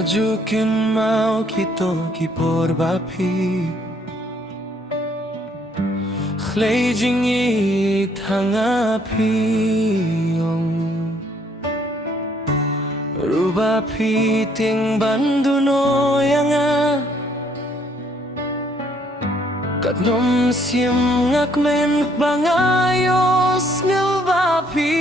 Ajukin mau kito kipor bapi Khlei jingi thangapi Rubapi ting banduno yanga Katnom siem ngakmen bangayos ngilbapi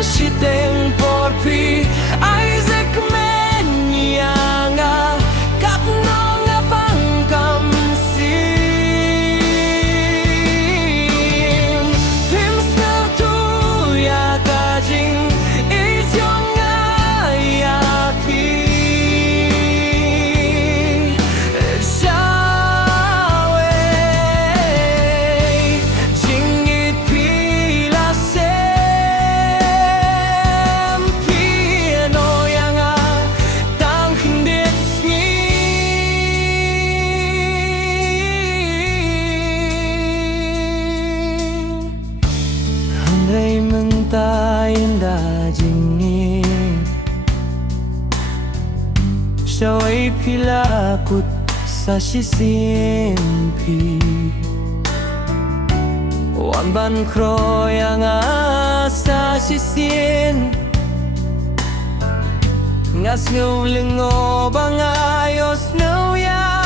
Shiteng porpi Isaac men yanga katno nga pangkam sim Pims na tu ya kajing ityong nga yapi Shawe jingit pila se Andai mentain da jingi Shawai pila kut sa shisimpi Wan ban kro yang sa shisin Ngas ngau lingo bangayos ngau ya